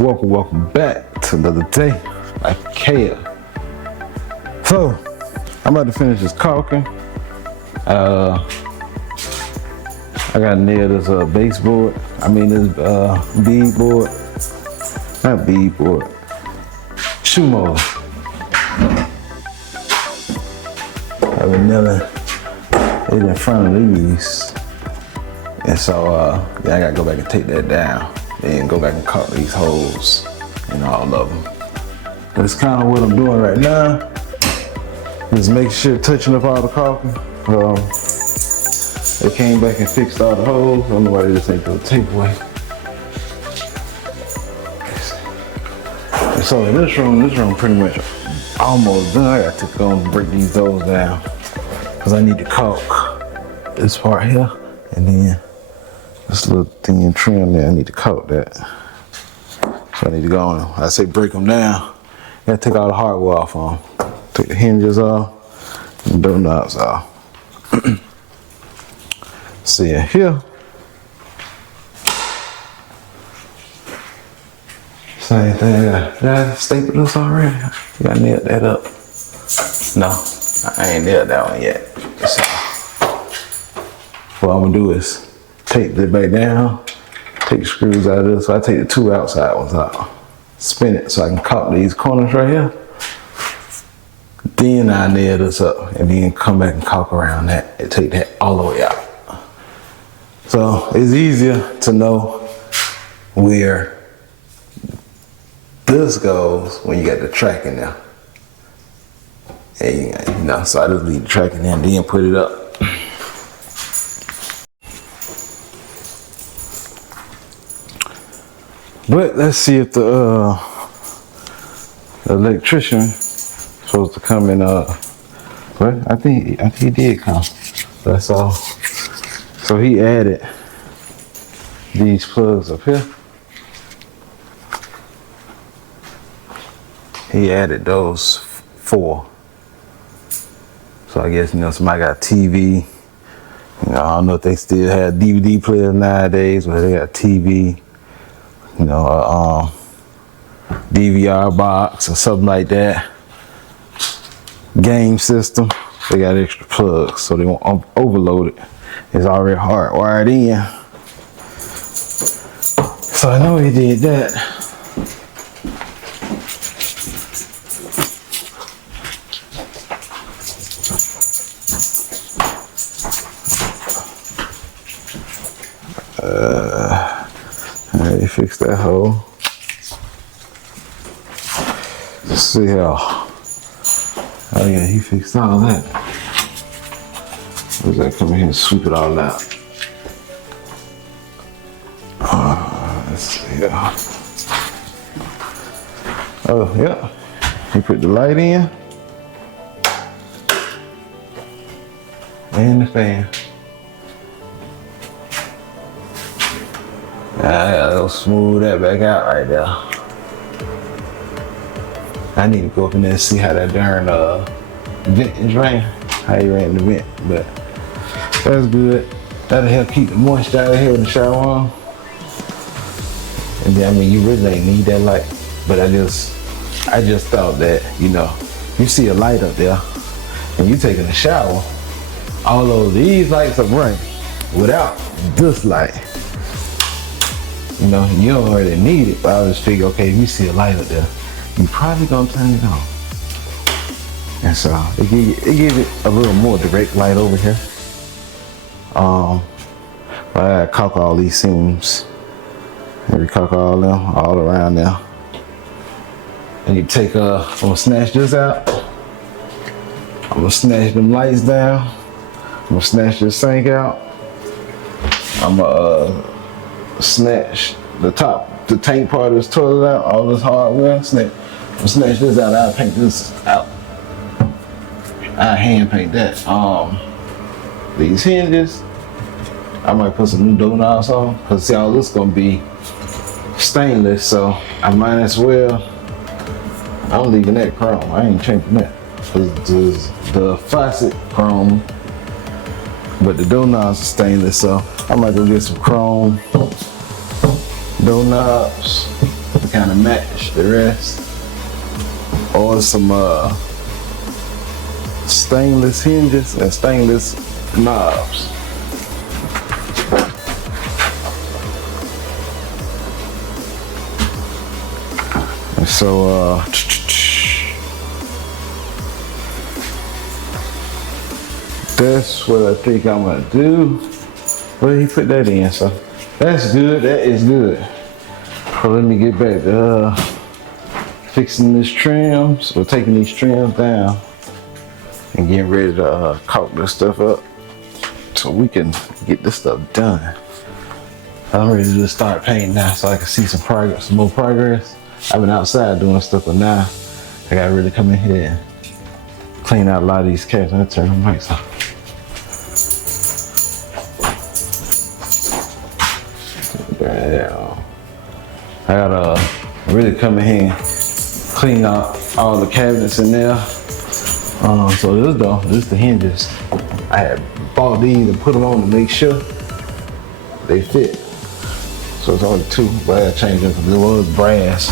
Welcome back to another day like Ikea. So, I'm about to finish this caulking. I gotta nail this baseboard. This beadboard. Not beadboard. Shoe mold. I've been nailing it in front of these. And so, I gotta go back and take that down. Then go back and caulk these holes in all of them. That's kind of what I'm doing right now. Just making sure, touching up all the caulking. They came back and fixed all the holes. I don't know why they just ain't throw the tape away. So in this room pretty much almost done. I gotta go and break these doors down because I need to caulk this part here, and then this little thin trim there, I need to caulk that. So I need to go on. I say break them down. Gotta take all the hardware off on them. Take the hinges off and door knobs off. See in here. Same thing. Did I staple this already? You gotta nail that up. No, I ain't nailed that one yet. So what I'm gonna do is take that back down, take the screws out of this. So I take the two outside ones out, spin it so I can caulk these corners right here. Then I nail this up and then come back and caulk around that and take that all the way out. So it's easier to know where this goes when you got the track in there. And so I just leave the track in there and then put it up. But let's see if the electrician supposed to come in. Well, I think he did come. That's all. So he added these plugs up here. He added those 4. So I guess somebody got a TV. I don't know if they still have DVD players nowadays, but they got TV. DVR box or something like that. Game system. They got extra plugs so they won't overload it. It's already hardwired in. So I know he did that. He fixed that hole. Let's see how. Oh yeah, he fixed all that. Where's that? Come in here and sweep it all out. Let's see here. Oh yeah, he put the light in and the fan. I gotta smooth that back out right there. I need to go up in there and see how that darn vent is ran. How you ran the vent, but that's good. That'll help keep the moisture out of here in the shower on. And then you really ain't need that light. But I just thought that, you see a light up there and you taking a shower, although these lights are running without this light. You don't really need it, but I just figure, okay, if you see a light up there, you probably gonna turn it on. And so it give it a little more direct light over here. But I gotta caulk all these seams. Maybe caulk all them, all around there. And you take, I'm gonna snatch this out. I'm gonna snatch them lights down. I'm gonna snatch this sink out. I'm gonna snatch the tank part of this toilet out, all this hardware. Snatch this out. I'll paint this out. I hand paint that. These hinges, I might put some new door knobs on, cause see, all this gonna be stainless, so I might as well. I'm leaving that chrome. I ain't changing that. Cause the faucet chrome, but the door knobs are stainless, so I might go get some chrome door knobs. kind of match the rest. Or some stainless hinges and stainless knobs. And so that's what I think I'm gonna do. Where he put that in, so that's good, that is good. So let me get back to fixing these trims, or taking these trims down and getting ready to caulk this stuff up so we can get this stuff done. I'm ready to just start painting now so I can see some progress, some more progress. I've been outside doing stuff, but now I gotta really come in here and clean out a lot of these cabinets. I'm gonna turn the mics off. I gotta really come in here and clean out all the cabinets in there. So this the hinges. I had bought these and put them on to make sure they fit. So it's only two, but I gotta change them because it was brass.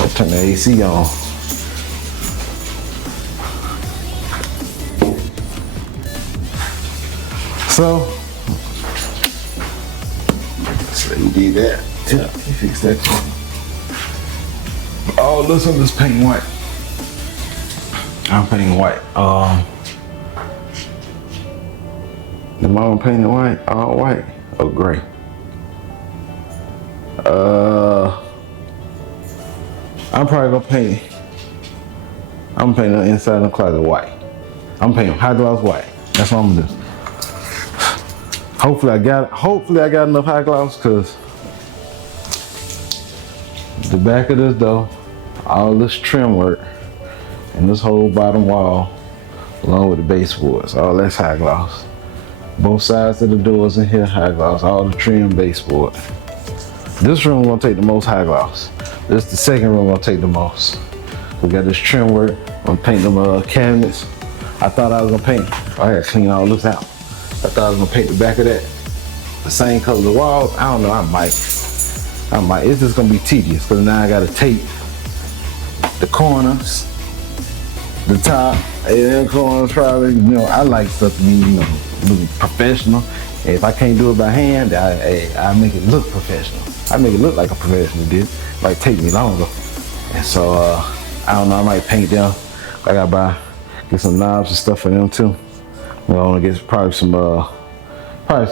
I'll turn the AC on. So you did that. Yeah, you fixed that too. Oh, listen, let's paint white. I'm painting white. The mom painted white, all white, or gray. I'm probably gonna paint. I'm painting the inside of the closet white. I'm painting high gloss white. That's what I'm gonna do. Hopefully I got enough high gloss, because the back of this door, all this trim work, and this whole bottom wall, along with the baseboards, all that's high gloss. Both sides of the doors in here, high gloss, all the trim baseboard. This room gonna take the most high gloss. This is the second room gonna take the most. We got this trim work. I'm gonna paint them cabinets. I thought I was gonna paint. I had to clean all this out. I thought I was gonna paint the back of that the same color the walls. I don't know, I might. It's just gonna be tedious because now I gotta tape the corners, the top, and the corners probably. You know, I like stuff to be, you know, look professional. And if I can't do it by hand, I make it look professional. I make it look like a professional did. Might take me longer. And so I don't know, I might paint them. I gotta get some knobs and stuff for them too. I want to get probably some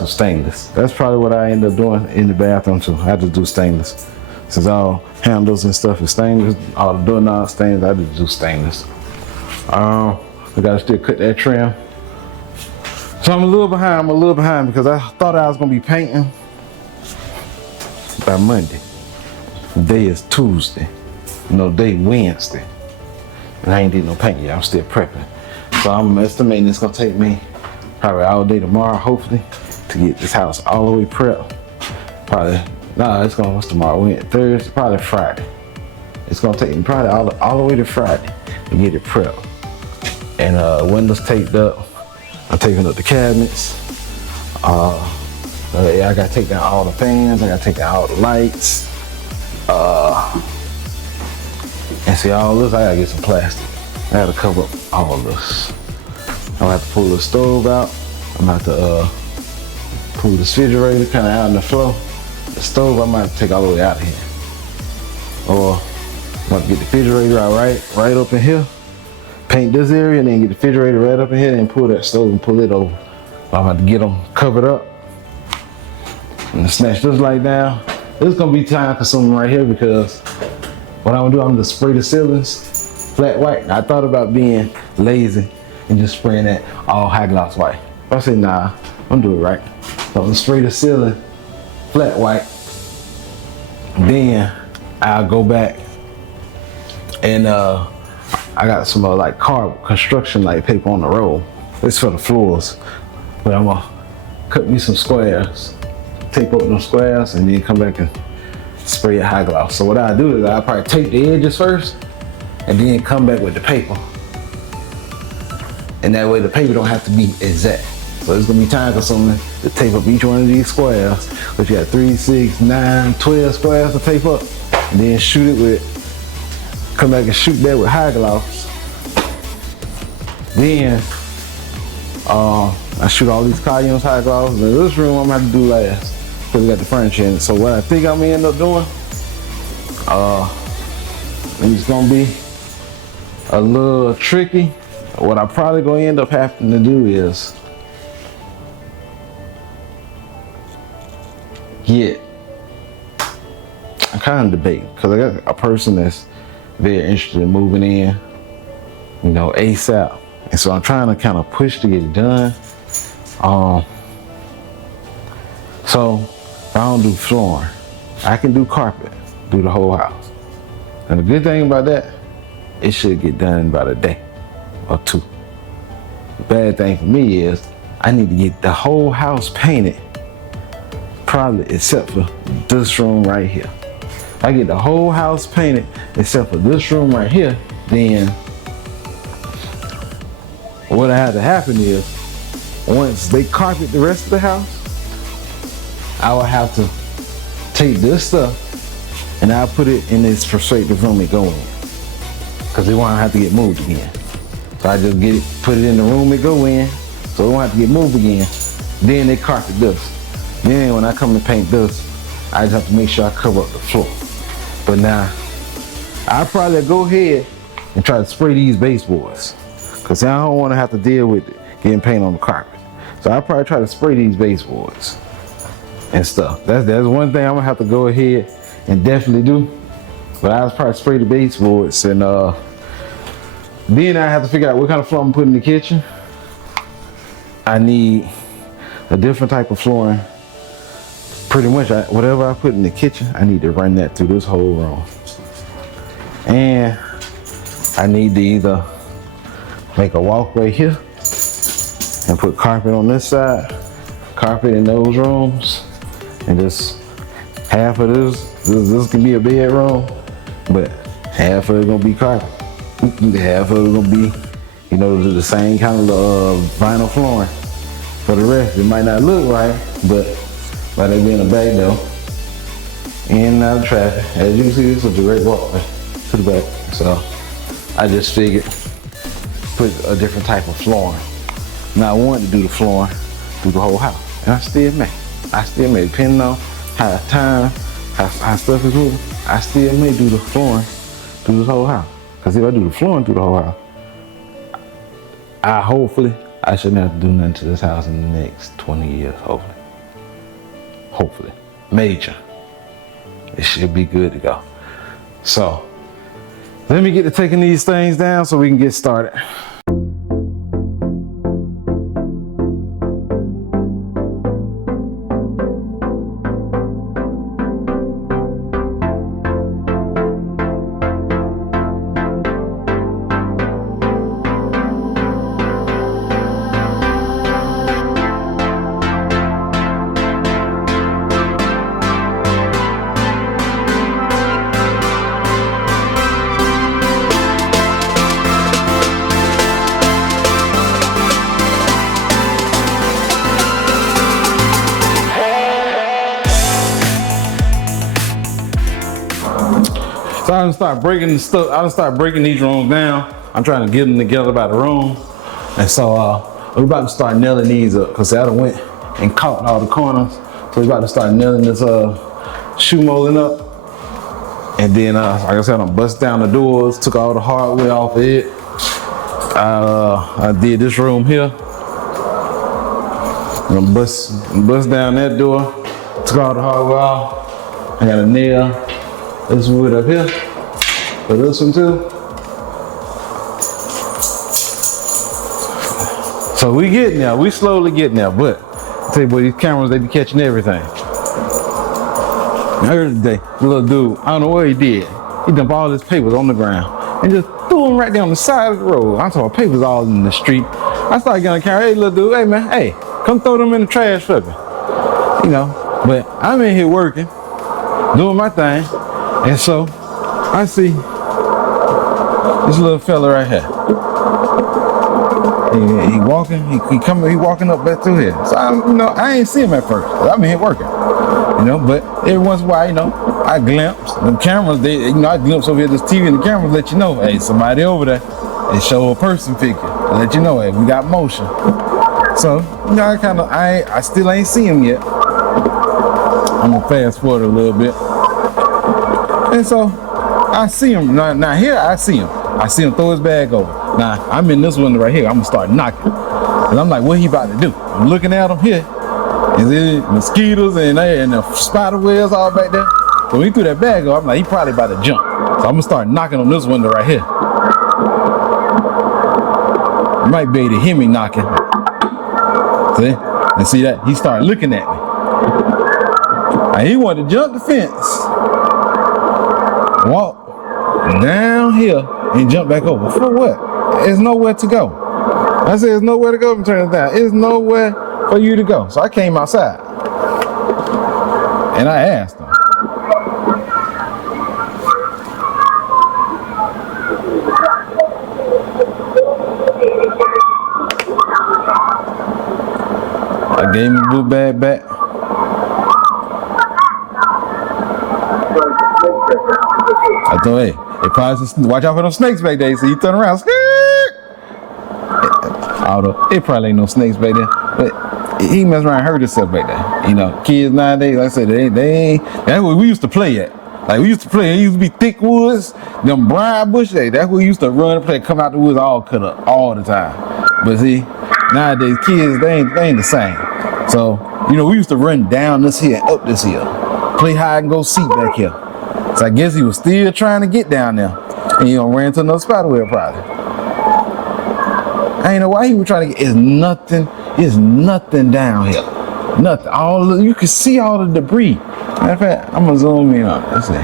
stainless. That's probably what I end up doing in the bathroom too. I just do stainless. Since all handles and stuff is stainless, all the doorknobs stainless, I just do stainless. We gotta still cut that trim. So I'm a little behind because I thought I was gonna be painting by Monday. Today is Tuesday. No, day Wednesday. And I ain't did no paint yet, I'm still prepping. So I'm estimating it's gonna take me probably all day tomorrow, hopefully, to get this house all the way prepped. What's tomorrow? Thursday, probably Friday. It's gonna take me probably all the way to Friday to get it prepped. And windows taped up. I'm taping up the cabinets. I gotta take down all the fans. I gotta take down all the lights. And see all this, I gotta get some plastic. I gotta cover up all of this. I'm gonna have to pull the stove out. I'm gonna have to pull the refrigerator kind of out on the floor. The stove, I might take all the way out of here. Or I'm gonna get the refrigerator out right up in here. Paint this area and then get the refrigerator right up in here and pull that stove and pull it over. I'm about to get them covered up and snatch this light down. This is gonna be time consuming right here because what I'm gonna do, I'm gonna spray the ceilings flat white. I thought about being lazy and just spraying that all high gloss white. But I said, nah, I'm gonna do it right. So I'm gonna spray the ceiling flat white. Then I'll go back and I got some like construction like paper on the roll. It's for the floors. But I'm gonna cut me some squares, tape up them squares, and then come back and spray it high gloss. So what I do is I probably tape the edges first, and then come back with the paper. And that way the paper don't have to be exact. So it's gonna be time consuming to tape up each one of these squares. But you got 3, 6, 9, 12 squares to tape up. And then shoot it with, come back and shoot that with high gloss. Then I shoot all these columns high gloss. And this room I'm gonna have to do last because we got the furniture in it. So what I think I'm gonna end up doing, it's gonna be a little tricky. What I probably gonna end up having to do is I'm kind of debating because I got a person that's very interested in moving in, you know, ASAP. And so I'm trying to kind of push to get it done. So if I don't do flooring, I can do carpet, do the whole house. And the good thing about that, it should get done in about a day or 2. The bad thing for me is I need to get the whole house painted, probably except for this room right here. If I get the whole house painted except for this room right here, then what I had to happen is, once they carpet the rest of the house, I will have to take this stuff and I'll put it in this prospective room it go in. Cause it won't have to get moved again. So I just get it, put it in the room it go in, so it won't have to get moved again. Then they carpet this. Then when I come to paint this, I just have to make sure I cover up the floor. But now, I'll probably go ahead and try to spray these baseboards. Cause I don't wanna have to deal with getting paint on the carpet. So I'll probably try to spray these baseboards and stuff. That's one thing I'm gonna have to go ahead and definitely do. But I'll probably spray the baseboards and then I have to figure out what kind of floor I'm putting in the kitchen. I need a different type of flooring. Pretty much whatever I put in the kitchen, I need to run that through this whole room. And I need to either make a walkway here and put carpet on this side, carpet in those rooms, and just half of this can be a bedroom, but half of it gonna be carpet. Half of it gonna be, you know, the same kind of vinyl flooring. For the rest, it might not look right, but by there being a back door, in and out of traffic, as you can see, this is a direct walkway to the back. So I just figured put a different type of flooring. Now I wanted to do the flooring through the whole house, and I still may, depending on how stuff is moving, I still may do the flooring through this whole house. Because if I do the flooring through the whole house, I shouldn't have to do nothing to this house in the next 20 years, hopefully. Hopefully. Major. It should be good to go. So, let me get to taking these things down so we can get started. So I done start breaking the stuff. I done start breaking these rooms down. I'm trying to get them together by the room. And so we're about to start nailing these up because I done went and caulked all the corners. So we're about to start nailing this shoe molding up. And then, like I said, I bust down the doors, took all the hardware off of it. I did this room here. I'm gonna bust down that door, took all the hardware off. I got a nail this wood up here for this one too. So we getting there, we slowly getting there, but I tell you boy, these cameras, they be catching everything. Earlier today, the little dude, I don't know what he did. He dumped all his papers on the ground and just threw them right down the side of the road. I'm talking papers all in the street. I started getting on the camera, hey little dude, hey man, hey, come throw them in the trash for me. You know, but I'm in here working, doing my thing. And so I see this little fella right here. He walking, he walking up back through here. So I ain't see him at first. I'm in here working, but every once in a while, I glimpse the cameras. I glimpse over here this TV and the cameras let you know, hey, somebody over there. They show a person figure, let you know, hey, we got motion. So I still ain't see him yet. I'm gonna fast forward a little bit, and so I see him now. Here I see him. I see him throw his bag over. Now, I'm in this window right here. I'm gonna start knocking. And I'm like, what he about to do? I'm looking at him here. And then mosquitoes and the spider webs all back there. So when he threw that bag over, I'm like, he probably about to jump. So I'm gonna start knocking on this window right here. You might be able to hear me knocking. See? And see that? He started looking at me. And he wanted to jump the fence. Walk down here and jump back over. For what? There's nowhere to go. I said, there's nowhere to go and turn it down. There's nowhere for you to go. So I came outside and I asked him. I gave him the blue bag back. I thought, hey, it probably watch out for those snakes back there. So you turn around, although it probably ain't no snakes back there, but he messed around and hurt himself back there. Kids nowadays, like I said, they that's what we used to play at. Like we used to play, it used to be thick woods, them briar bushes. That's what we used to run and play, come out the woods all cut up all the time. But see, nowadays kids, they ain't the same. So, we used to run down this hill, up this hill, play hide and go seek back here. So I guess he was still trying to get down there. And ran into another spider web probably. I ain't know why he was trying to get. It's nothing down here. Nothing. You can see all the debris. Matter of fact, I'm gonna zoom in on it. Let's see.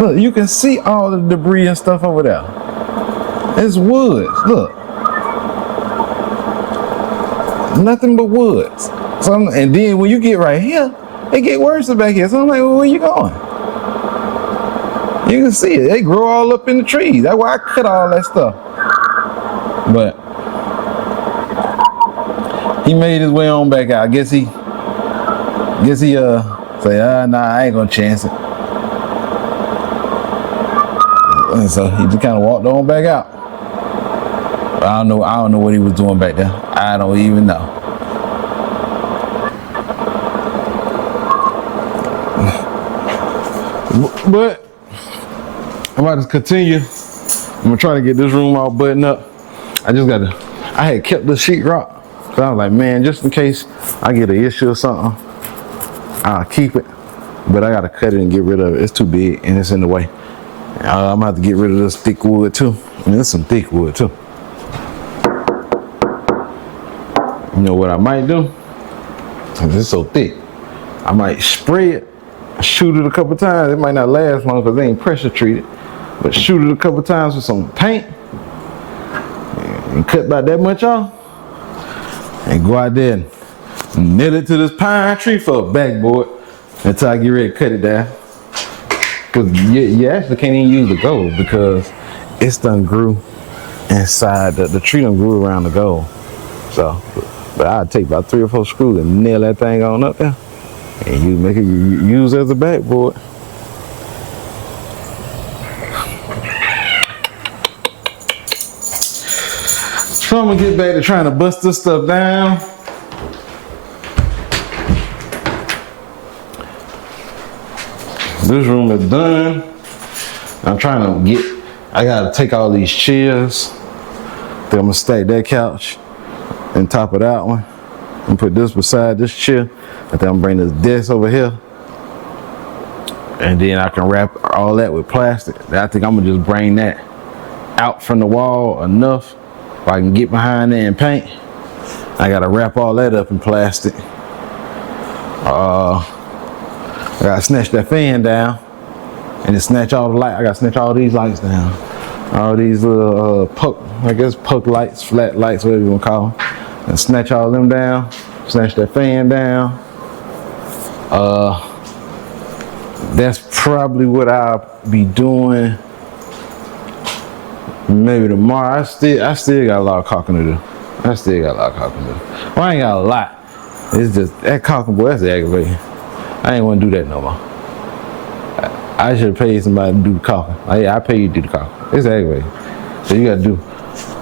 Look, you can see all the debris and stuff over there. It's woods. Look. Nothing but woods. So and then when you get right here, it get worse back here. So I'm like, well, where you going? You can see it. They grow all up in the trees. That's why I cut all that stuff. But he made his way on back out. I guess he say, nah, I ain't gonna chance it. And so he just kind of walked on back out. I don't know what he was doing back there. I don't even know. But I'm about to continue. I'm gonna try to get this room all buttoned up. I had kept the sheetrock. So I was like, man, just in case I get an issue or something, I'll keep it. But I gotta cut it and get rid of it. It's too big and it's in the way. I'm gonna have to get rid of this thick wood too. There's some thick wood too. You know what I might do? Cause it's so thick, I might spray it, shoot it a couple times. It might not last long because they ain't pressure treated. But shoot it a couple times with some paint and cut about that much off and go out there and nail it to this pine tree for a backboard until I get ready to cut it down. Cause you actually can't even use the gold because it's done grew inside, the tree done grew around the gold. So, but I'd take about 3 or 4 screws and nail that thing on up there and you make it use as a backboard. So I'm gonna get back to trying to bust this stuff down. This room is done. I gotta take all these chairs. Then I'm gonna stack that couch and top of that one. And put this beside this chair. And then I'm gonna bring this desk over here. And then I can wrap all that with plastic. I think I'm gonna just bring that out from the wall enough where I can get behind there and paint. I gotta wrap all that up in plastic. I gotta snatch that fan down and then snatch all the light. I gotta snatch all these lights down. All these little puck lights, flat lights, whatever you wanna call them. And snatch all them down, snatch that fan down. That's probably what I'll be doing Maybe tomorrow. I still got a lot of caulking to do. I still got a lot of caulking to do. Well, I ain't got a lot. It's just that caulking, boy, that's aggravating. I ain't want to do that no more. I should have paid somebody to do the caulking. Like, yeah, I pay you to do the caulking. It's aggravating. So you got to do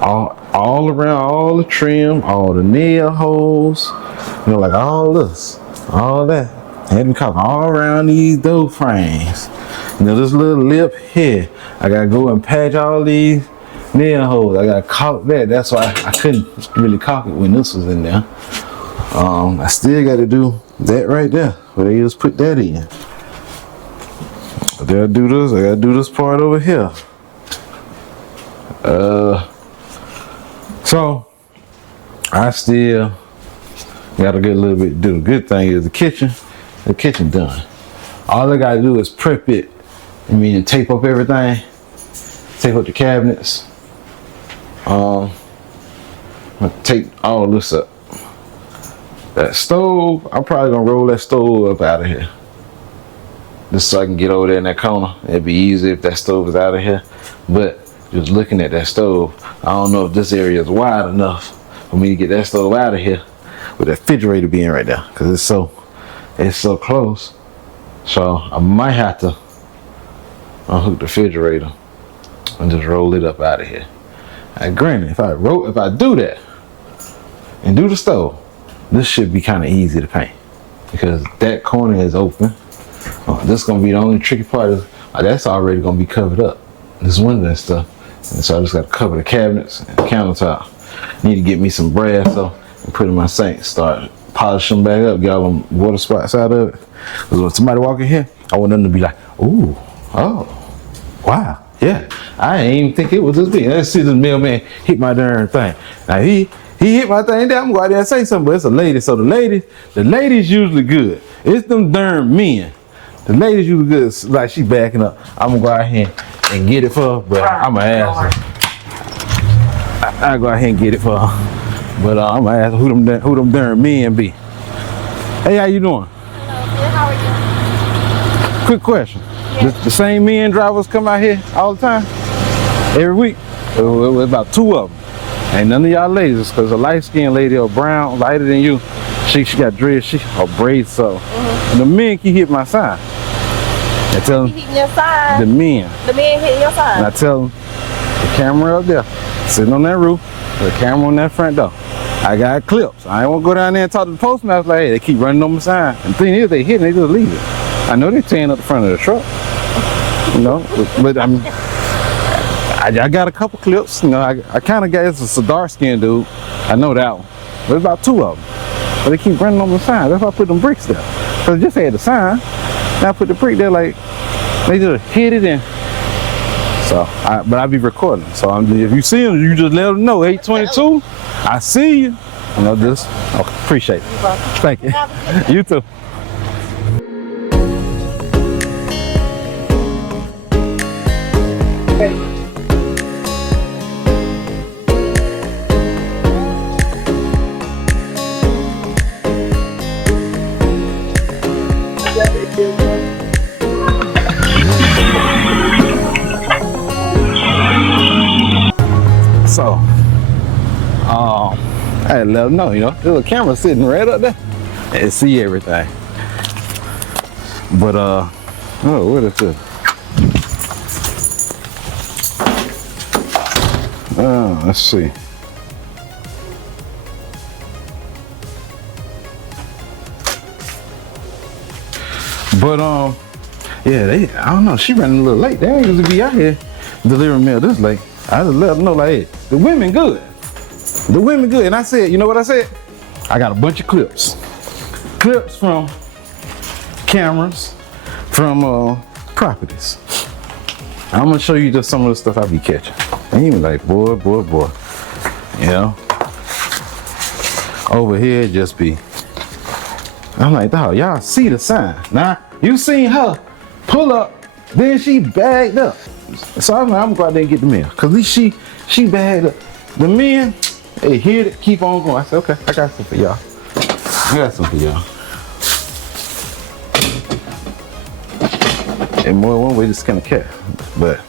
all around, all the trim, all the nail holes, you know, like all this, all that. Had them caulking all around these door frames. You know, this little lip here. I got to go and patch all these nail holes. I got to caulk that. That's why I couldn't really caulk it when this was in there. I still got to do that right there, where they just put that in. I gotta do this. I gotta do this part over here. So I still gotta get a little bit to do. The good thing is the kitchen done. All I gotta do is prep it. I mean, tape up everything, tape up the cabinets. I'll tape all this up. That stove, I'm probably gonna roll that stove up out of here. Just so I can get over there in that corner. It'd be easy if that stove is out of here. But just looking at that stove, I don't know if this area is wide enough for me to get that stove out of here with that refrigerator being right there. Cause it's so close. So I might have to unhook the refrigerator and just roll it up out of here. And granted, if I do that and do the stove, this should be kind of easy to paint because that corner is open. This is gonna be the only tricky part is that's already gonna be covered up. This window and stuff. And so I just gotta cover the cabinets and the countertop. Need to get me some brass though and put in my sink, start polishing them back up, get all them water spots out of it. Because when somebody walk in here, I want them to be like, ooh, oh, wow, yeah. I ain't even think it was this big. Let's see this mailman hit my darn thing. Now he hit my thing down, I'm gonna go out there and say something, but it's a lady. So the ladies usually good. It's them darn men. The ladies usually good, like she backing up. I'm gonna go out here and get it for her, but I'm gonna ask her. I'll go out here and get it for her. But I'm gonna ask her who them darn men be. Hey, how you doing? Hello, good, how are you? Quick question. Yeah. The same men drivers come out here all the time? Every week? It was about 2 of them. Ain't none of y'all ladies, because a light-skinned lady or brown, lighter than you, she got dreads, or braids, so. And the men keep hitting my sign. I tell them, hitting your sign? the men hitting your sign? And I tell them, the camera up there, sitting on that roof, the camera on that front door. I got clips. I ain't want to go down there and talk to the postman. I was like, hey, they keep running on my sign. And the thing is, they hit and they just leave it. I know they tearing up the front of the truck. You know, but I mean, I got a couple clips. You know, I kind of got, it's a dark skinned dude. I know that one. But it's about 2 of them. But they keep running on the sign. That's why I put them bricks there. So I just had the sign. Now I put the brick there, like, they just hit it in. So, but I be recording. So if you see them, you just let them know. 822, I see you. You know, just, okay, appreciate it. Thank you. You too. So, I had to let them know, you know, there's a camera sitting right up there and see everything. But, oh, what is this? Let's see. But, yeah, I don't know, she running a little late. They ain't gonna be out here delivering mail this late. I just let them know, like, hey, the women good. The women good. And I said, you know what I said? I got a bunch of clips. Clips from cameras, from properties. I'm gonna show you just some of the stuff I be catching. And you be like, boy. You know? Over here just be, I'm like, dog, y'all see the sign. Now, you seen her pull up, then she bagged up. So I'm like, I'm gonna go out there and get the mail. Cause at least she bagged up. The men, they hit it, keep on going. I said, okay, I got some for y'all. And more one way, just kind of cat. But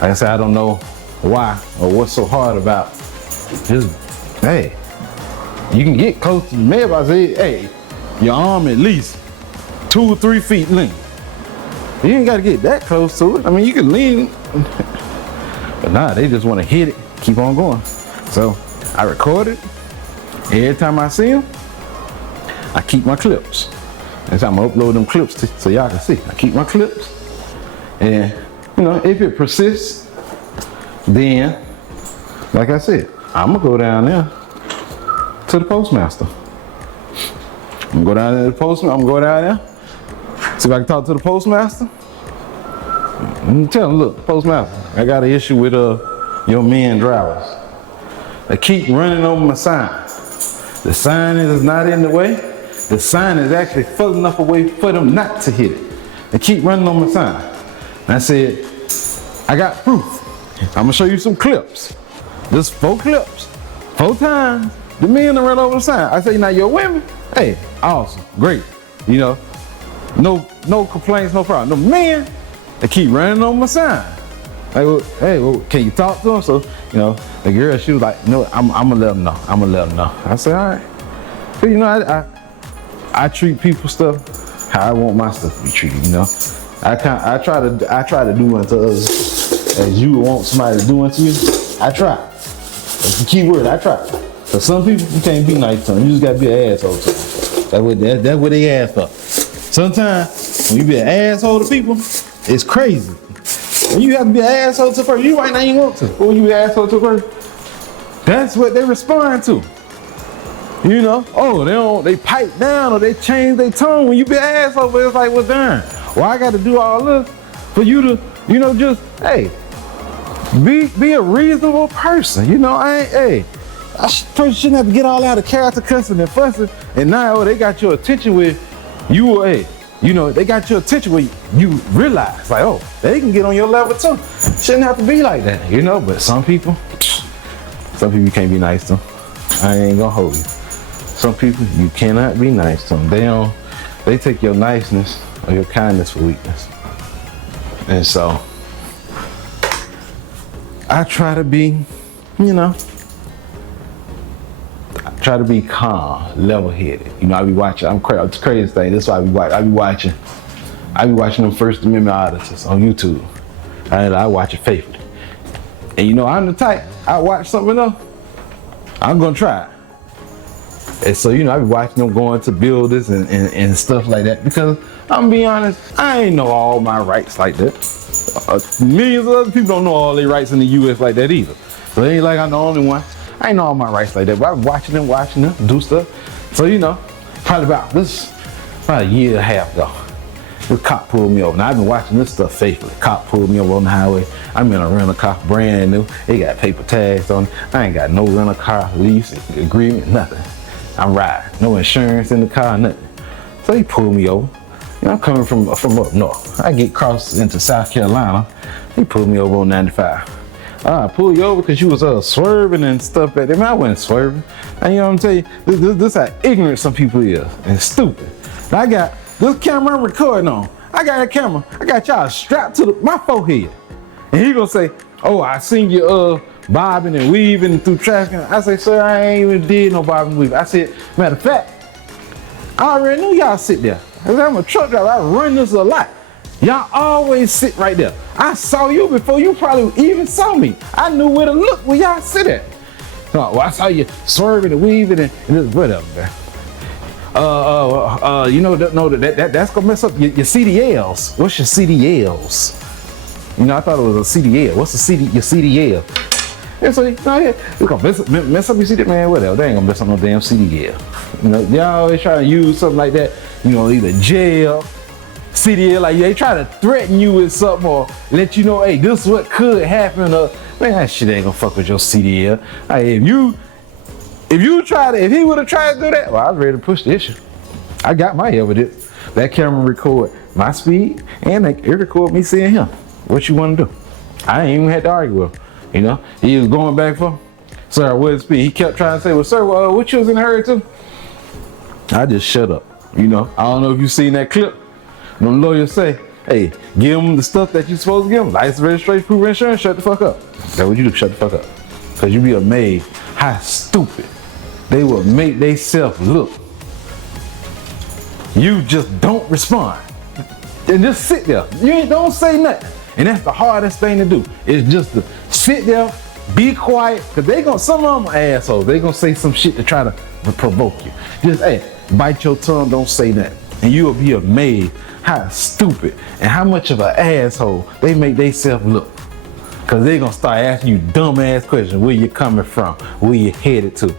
like I said, I don't know why or what's so hard about just, hey, you can get close to the mailbox. Hey, your arm at least 2 or 3 feet length. You ain't gotta get that close to it. I mean, you can lean, but nah, they just wanna hit it, keep on going. So I record it. Every time I see them, I keep my clips. Next time I upload them clips so y'all can see. I keep my clips. And you know, if it persists, then, like I said, I'm gonna go down there to the postmaster. I'm gonna go down there to the postmaster. I'm gonna go down there, see if I can talk to the postmaster. And tell him, look, postmaster, I got an issue with your men drivers. They keep running over my sign. The sign is not in the way. The sign is actually far enough away for them not to hit it. They keep running on my sign. And I said, I got proof. I'm gonna show you some clips. Just 4 clips, 4 times. The men run over the sign. I say, now your women, hey, awesome, great. You know, no complaints, no problem. The men, they keep running on my sign. Like, well, hey, well, can you talk to them? So, you know, the girl, she was like, no, I'm gonna let them know. I'm gonna let them know. I said, all right. But you know, I treat people stuff how I want my stuff to be treated. You know, I try to do unto others as you would want somebody to do unto you. I try. That's the key word. I try. For some people, you can't be nice to them. You just gotta be an asshole to them. That's what they ask for. Sometimes when you be an asshole to people, it's crazy. When you have to be an asshole to a person, you might not even want to. But when you be an asshole to a person, that's what they respond to. You know, oh, they pipe down or they change their tone when you be an asshole, but it's like, well, darn, well, I got to do all this for you to, you know, just, hey, be a reasonable person. You know, person shouldn't have to get all out of character cussing and fussing. And now, they got your attention with you, hey, you know, they got your attention where you realize, like, oh, they can get on your level too. Shouldn't have to be like that, you know, but some people you can't be nice to. I ain't gonna hold you. Some people, you cannot be nice to them. They take your niceness or your kindness for weakness. And so, I try to be, you know, try to be calm, level-headed. You know, I be watching, it's the craziest thing. That's why I be watching them First Amendment auditors on YouTube. I watch it faithfully. And you know, I'm the type, I watch something else, I'm gonna try it. And so, you know, I be watching them going to buildings and stuff like that, because I'm gonna be honest, I ain't know all my rights like that. Millions of other people don't know all their rights in the US like that either. So it ain't like I'm the only one. I ain't know all my rights like that, but I was watching them do stuff. So, you know, probably about a year and a half ago, this cop pulled me over. Now, I've been watching this stuff faithfully. Cop pulled me over on the highway. I'm in a rental car, brand new. They got paper tags on it. I ain't got no rental car lease agreement, nothing. I'm riding, no insurance in the car, nothing. So he pulled me over. You know, I'm coming from up north. I get crossed into South Carolina. He pulled me over on 95. I pulled you over because you was swerving and stuff back there. Man, I wasn't swerving. And you know what I'm telling you? This how ignorant some people is and stupid. And I got this camera I'm recording on. I got a camera. I got y'all strapped to my forehead. And he gonna say, oh, I seen you bobbing and weaving through traffic. I say, sir, I ain't even did no bobbing and weaving. I said, matter of fact, I already knew y'all sit there. Cause I'm a truck driver, I run this a lot. Y'all always sit right there. I saw you before you probably even saw me. I knew where to look when y'all sit at. So, well, I saw you swerving and weaving and just whatever, man. You know, that's gonna mess up your CDLs. What's your CDLs? You know, I thought it was a CDL. What's your CDL? And so, it's gonna mess up your CDL, man, whatever. They ain't gonna mess up no damn CDL. You know, y'all always try to use something like that, you know, either jail, CDL, like they try to threaten you with something or let you know, hey, this is what could happen. Man, that shit ain't gonna fuck with your CDL. Hey, if he would have tried to do that, well, I was ready to push the issue. I got my evidence. That camera record my speed and it record me seeing him. What you want to do? I ain't even had to argue with him. You know, he was going back for, sir, what is speed? He kept trying to say, well, sir, what you was in a hurry to? I just shut up. You know, I don't know if you seen that clip. Them lawyers say, Hey, give them the stuff that you supposed to give them. License, registration, proof of insurance, shut the fuck up. That's what you do, shut the fuck up. Cause you be amazed how stupid they will make themselves look. You just don't respond. And just sit there. Don't say nothing. And that's the hardest thing to do. Is just to sit there, be quiet, cause some of them are assholes. They gonna say some shit to try to provoke you. Just bite your tongue, don't say nothing. And you will be amazed how stupid and how much of an asshole they make themselves look. Cause they gonna start asking you dumb ass questions. Where you coming from? Where you headed to?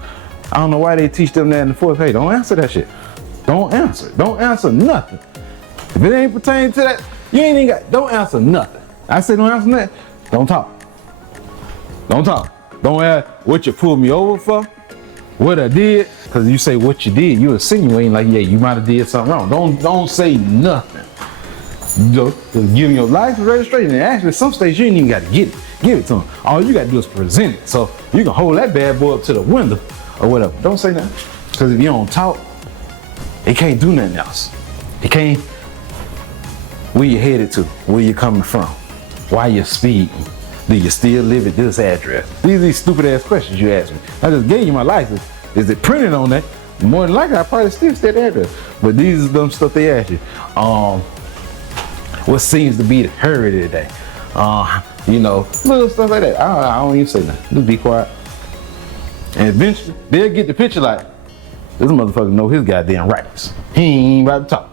I don't know why they teach them that in the fourth. Hey, don't answer that shit. Don't answer. Don't answer nothing. If it ain't pertaining to that, you ain't even got, don't answer nothing. I say don't answer nothing, don't talk. Don't talk. Don't ask what you pulled me over for, what I did, because you say what you did, you insinuating like, yeah, you might have did something wrong. Don't say nothing. Just give them your license, registration, and actually some states you ain't even got to get it. Give it to them. All you got to do is present it. So you can hold that bad boy up to the window or whatever. Don't say nothing. Because if you don't talk, it can't do nothing else. It can't. Where you headed to? Where you coming from? Why you speeding? Do you still live at this address? These are these stupid ass questions you ask me. I just gave you my license. Is it printed on that? More than likely, I probably still stay at the address. But these are dumb stuff they ask you. What seems to be the hurry today? Little stuff like that. I don't even say nothing. Just be quiet. And eventually, they'll get the picture like, this motherfucker know his goddamn rights. He ain't about to talk.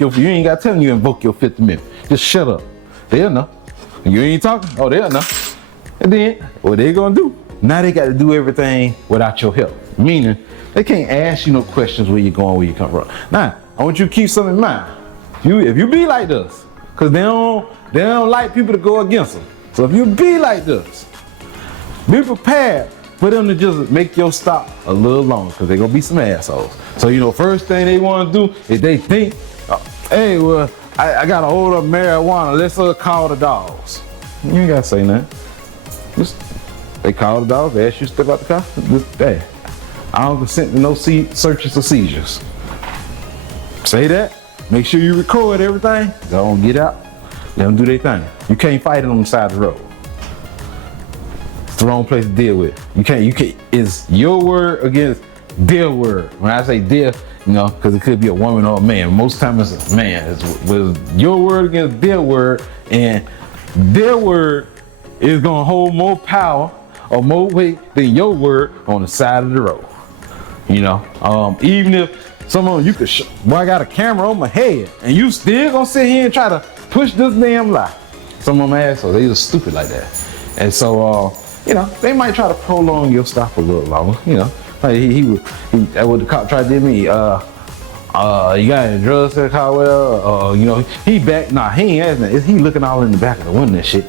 You ain't got to tell him you invoke your 5th Amendment. Just shut up. They'll know. You ain't talking? Oh, they'll know. And then, what they gonna do? Now they got to do everything without your help. Meaning, they can't ask you no questions where you're going, where you come from. Now, I want you to keep something in mind. If you be like this, because they don't like people to go against them. So if you be like this, be prepared for them to just make your stop a little longer, because they're gonna be some assholes. So first thing they want to do is they think, hey, well, I got to hold up marijuana. Let's call the dogs. You ain't gotta say nothing. Just they call the dogs. They ask you to step out the car. Just, hey, I don't consent to no searches or seizures. Say that. Make sure you record everything. Go on, get out. Let them do their thing. You can't fight it on the side of the road. It's the wrong place to deal with. You can't. It's your word against their word. When I say their, because it could be a woman or a man. Most times it's a man. It's your word against their word, and their word is gonna hold more power or more weight than your word on the side of the road. Even if some of them you could, I got a camera on my head, and you still gonna sit here and try to push this damn lie. Some of them assholes, they just stupid like that. And so, they might try to prolong your stop a little longer. Like that's what the cop tried to do to me. You got any drugs in the car? Well, he back. Nah, he ain't asking. He looking all in the back of the window and shit.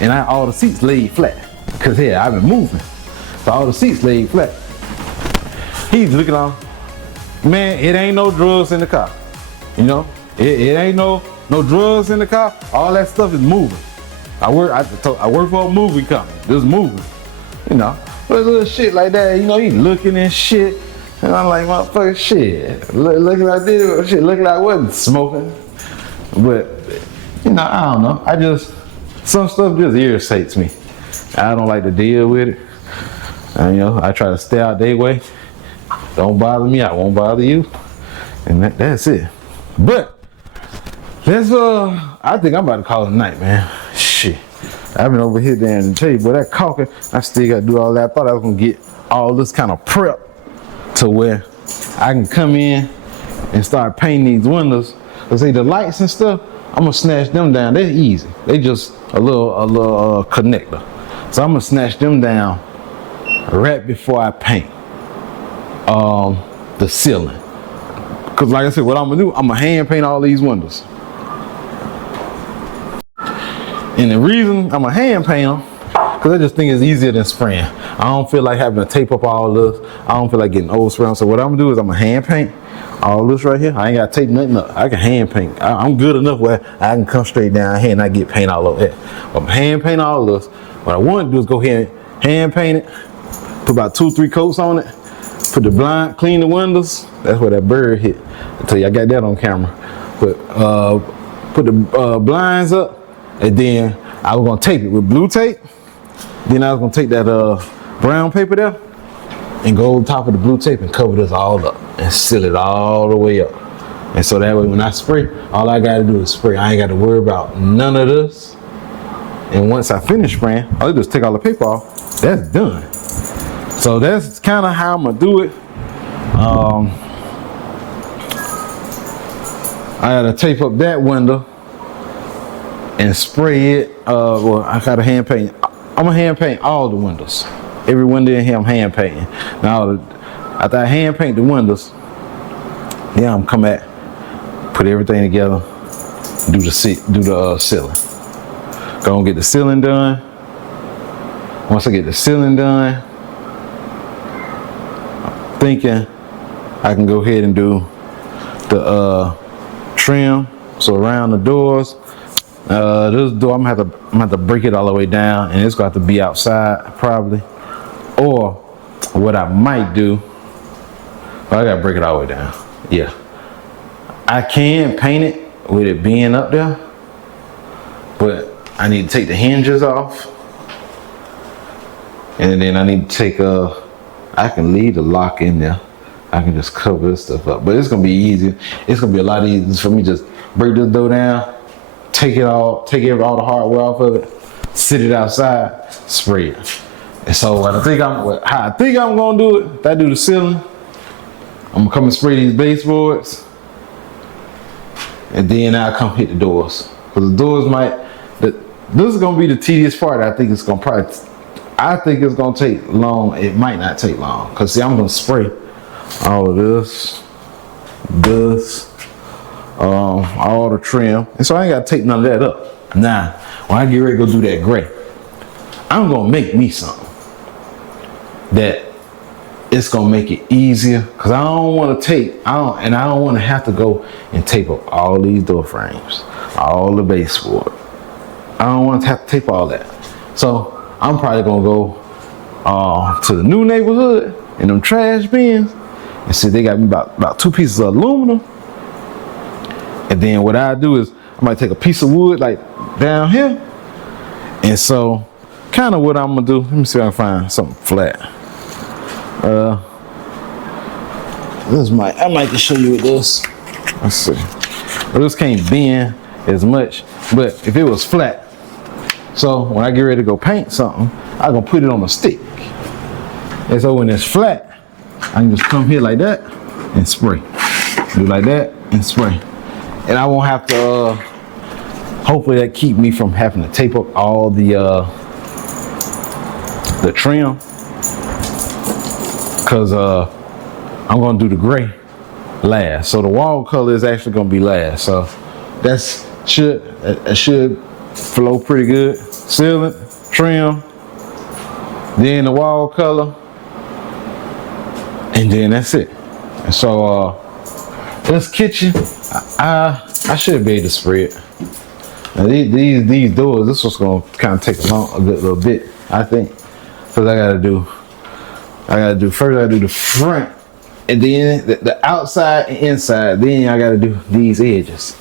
And all the seats laid flat. Cause I've been moving. So all the seats laid flat. He's looking on. Man, it ain't no drugs in the car. It ain't no drugs in the car. All that stuff is moving. I work for a movie company. Just moving. But little shit like that, he looking and shit. And I'm like, motherfucker, shit. Looking like this, shit, looking like I wasn't smoking. But, I don't know. Some stuff just irritates me. I don't like to deal with it. And, I try to stay out their way. Don't bother me, I won't bother you. And that's it. But, I think I'm about to call it a night, man. Shit. I've been over here there and tell you, but that caulking, I still got to do all that. I thought I was going to get all this kind of prep to where I can come in and start painting these windows. Cause see, the lights and stuff, I'm going to snatch them down. They're easy. They just a little connector. So I'm going to snatch them down right before I paint the ceiling. Cause like I said, what I'm going to do, I'm going to hand paint all these windows. And the reason I'm a hand paint them, because I just think it's easier than spraying. I don't feel like having to tape up all this. I don't feel like getting overspray. So what I'm gonna do is I'm gonna hand paint all this right here. I ain't gotta tape nothing up. I can hand paint. I'm good enough where I can come straight down here and not get paint all over here. I'm hand paint all this. What I want to do is go ahead and hand paint it, put about 2-3 coats on it, put the blind, clean the windows. That's where that bird hit. I tell you, I got that on camera. But put the blinds up, and then I was gonna tape it with blue tape. Then I was gonna take that brown paper there and go on top of the blue tape and cover this all up and seal it all the way up. And so that way when I spray, all I gotta do is spray. I ain't gotta worry about none of this. And once I finish spraying, I'll just take all the paper off. That's done. So that's kind of how I'm gonna do it. I gotta tape up that window and spray it. Well, I gotta hand paint. I'm gonna hand paint all the windows. Every window in here, I'm hand painting. Now, after I hand paint the windows, yeah, I'm come back, put everything together, do the ceiling. Go and get the ceiling done. Once I get the ceiling done, I'm thinking I can go ahead and do the trim. So around the doors, this door I'm gonna have to break it all the way down, and it's gonna have to be outside probably. Or what I might do, I gotta break it all the way down. Yeah, I can paint it with it being up there, but I need to take the hinges off, and then I need to take I can leave the lock in there. I can just cover this stuff up, but it's gonna be easier. It's gonna be a lot easier for me to just break this door down, take all the hardware off of it, sit it outside, spray it. And so how I think I'm gonna do it, if I do the ceiling, I'm gonna come and spray these baseboards, and then I'll come hit the doors. Because the doors this is gonna be the tedious part. I think it's gonna take long. It might not take long. Because see, I'm gonna spray all of this, all the trim. And so I ain't gotta take none of that up. Now, when I get ready to go do that gray, I'm gonna make me something that it's gonna make it easier, because I don't want to have to go and tape up all these door frames, all the baseboard. I don't want to have to tape all that. So I'm probably gonna go to the new neighborhood and them trash bins and see they got me about 2 pieces of aluminum. And then what I do is I might take a piece of wood like down here. And so kind of what I'm gonna do, let me see if I can find something flat. I might just show you with this. Let's see. Well, this can't bend as much, but if it was flat, so when I get ready to go paint something, I'm gonna put it on a stick. And so when it's flat, I can just come here like that and spray. Do like that and spray. And I won't have to, hopefully that keep me from having to tape up all the trim. Cause I'm gonna do the gray last. So the wall color is actually gonna be last. So that should flow pretty good. Ceiling, trim, then the wall color, and then that's it. And so this kitchen, I should be able to spray it. Now these doors, this was gonna kind of take a good little bit, I think, because I gotta do the front, and then the outside and inside. Then I gotta do these edges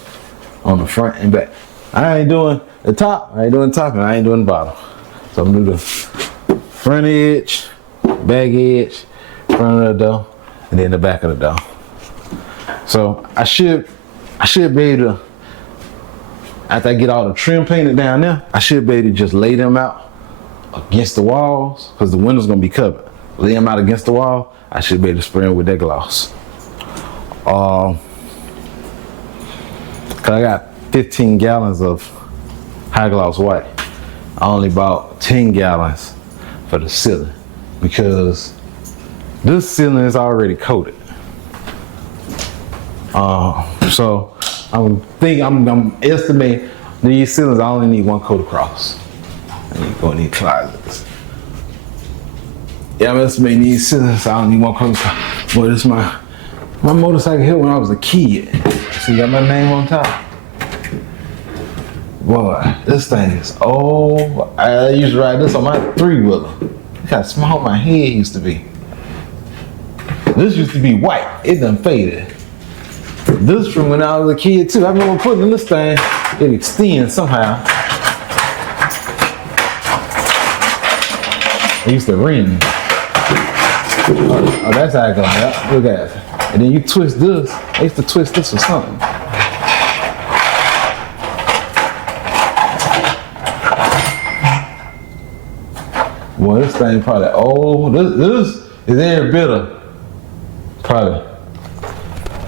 on the front and back. I ain't doing the top, and I ain't doing the bottom. So I'm gonna do the front edge, back edge, front of the door, and then the back of the door. So I should be able to, after I get all the trim painted down there, I should be able to just lay them out against the walls, because the window's gonna be covered. Lay them out against the wall, I should be able to spray them with that gloss. Cause I got 15 gallons of high gloss white. I only bought 10 gallons for the ceiling, because this ceiling is already coated. So I'm estimating these ceilings, I only need one coat across. I need to go in these closets. Yeah, I'm estimating these ceilings, I don't need one coat across. Boy, this is my motorcycle here when I was a kid. See, got my name on top. Boy, this thing is old. I used to ride this on my 3-wheeler. Look how small my head used to be. This used to be white. It done faded. This from when I was a kid too. I remember putting this thing, it extends somehow. It used to ring. Oh, that's how it goes. Yep. Look at it. And then you twist this. I used to twist this or something. Well, this thing probably old. This is every bit of probably.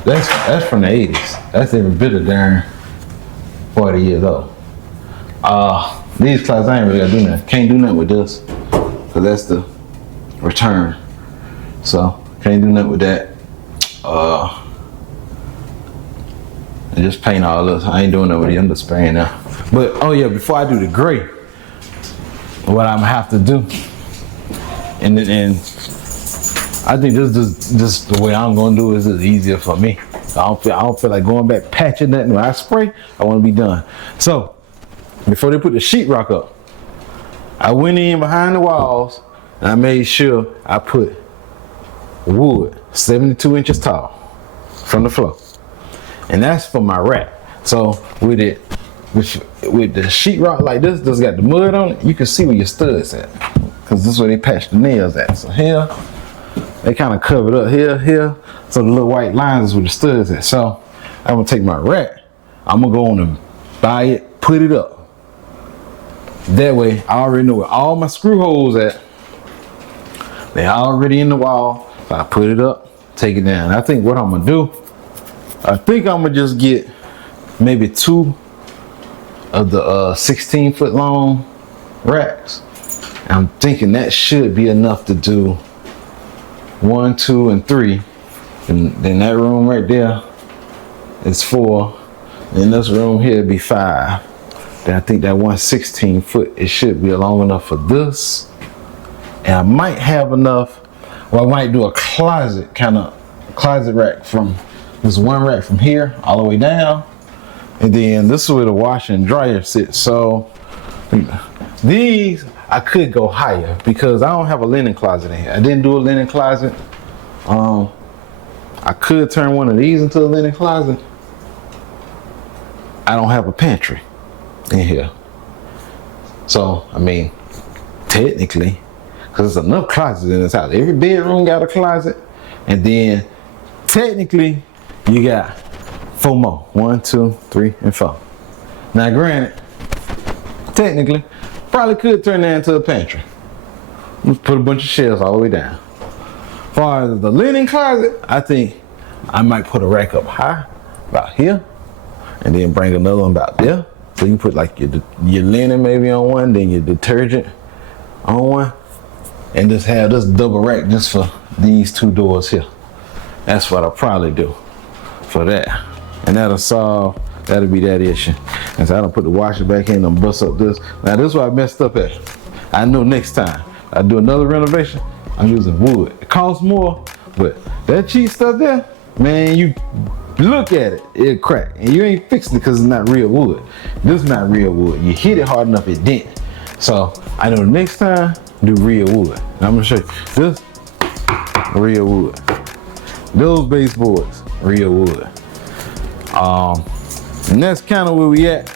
That's from the 80s. That's every bit of darn 40 years old. These closets I ain't really gotta do nothing. Can't do nothing with this. Cause that's the return. So can't do nothing with that. And just paint all this. I ain't doing nothing with it. I'm just spraying now. But oh yeah, before I do the gray, what I'm gonna have to do, and I think this the way I'm gonna do it is easier for me. I don't feel like going back patching that. When I spray, I want to be done. So before they put the sheetrock up, I went in behind the walls and I made sure I put wood 72 inches tall from the floor, and that's for my rack. So with the sheetrock like this got the mud on it, you can see where your studs at, because this is where they patch the nails at. So here they kind of covered up here, so the little white lines is where the studs at. So I'm gonna take my rack, I'm gonna go on and buy it, put it up. That way I already know where all my screw holes at. They already in the wall. So I put it up, take it down. I think what I'm gonna do, I think I'm gonna just get maybe 2 of the 16-foot long racks. I'm thinking that should be enough to do 1, 2, and 3. And then that room right there is 4. And this room here would be 5. Then I think that 116-foot, it should be long enough for this. And I might have enough, well, I might do a closet rack from this one rack from here all the way down. And then this is where the washer and dryer sits. So these, I could go higher because I don't have a linen closet in here. I didn't do a linen closet. I could turn one of these into a linen closet. I don't have a pantry in here. So, I mean, technically, because there's enough closets in this house. Every bedroom got a closet. And then, technically, you got 4 more. 1, 2, 3, and 4. Now, granted, technically, probably could turn that into a pantry. Let's put a bunch of shelves all the way down. As far as the linen closet, I think I might put a rack up high, about here, and then bring another one about there. So you put like your linen maybe on one, then your detergent on one, and just have this double rack just for these 2 doors here. That's what I'll probably do for that. And that'll be that issue. And so I don't put the washer back in and bust up this. Now this is what I messed up at. I know next time I do another renovation, I'm using wood. It costs more, but that cheap stuff there, man, you look at it, it'll crack. And you ain't fixing it because it's not real wood. This is not real wood. You hit it hard enough, it dent. So I know next time, do real wood. And I'm gonna show you this, real wood. Those baseboards, real wood. And that's kind of where we at.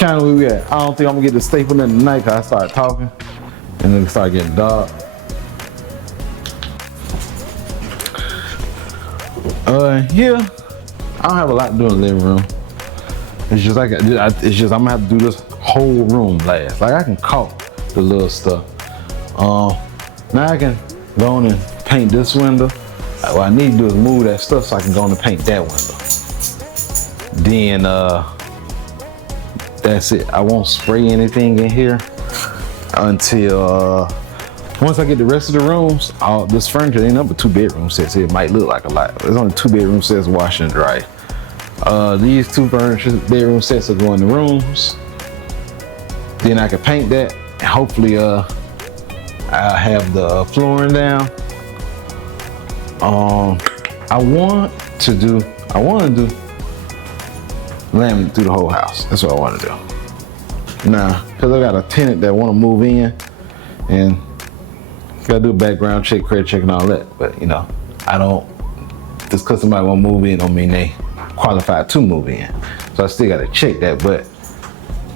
I don't think I'm gonna get the staple in tonight because I start talking and then it start getting dark. Here, I don't have a lot to do in the living room. It's just like I'm gonna have to do this whole room last. Like I can caulk the little stuff. Now I can go on and paint this window. What I need to do is move that stuff so I can go on and paint that window. Then that's it. I won't spray anything in here until once I get the rest of the rooms. This furniture ain't up but 2 bedroom sets here. It might look like a lot. There's only 2 bedroom sets, wash and dry. These 2 bedroom sets will go in the rooms. Then I can paint that. And hopefully I'll have the flooring down. I want to do laminate through the whole house. That's what I want to do. Now, because I got a tenant that want to move in and gotta do a background check, credit check, and all that. But you know, I don't just because somebody want to move in don't mean they qualified to move in. So I still got to check that. But,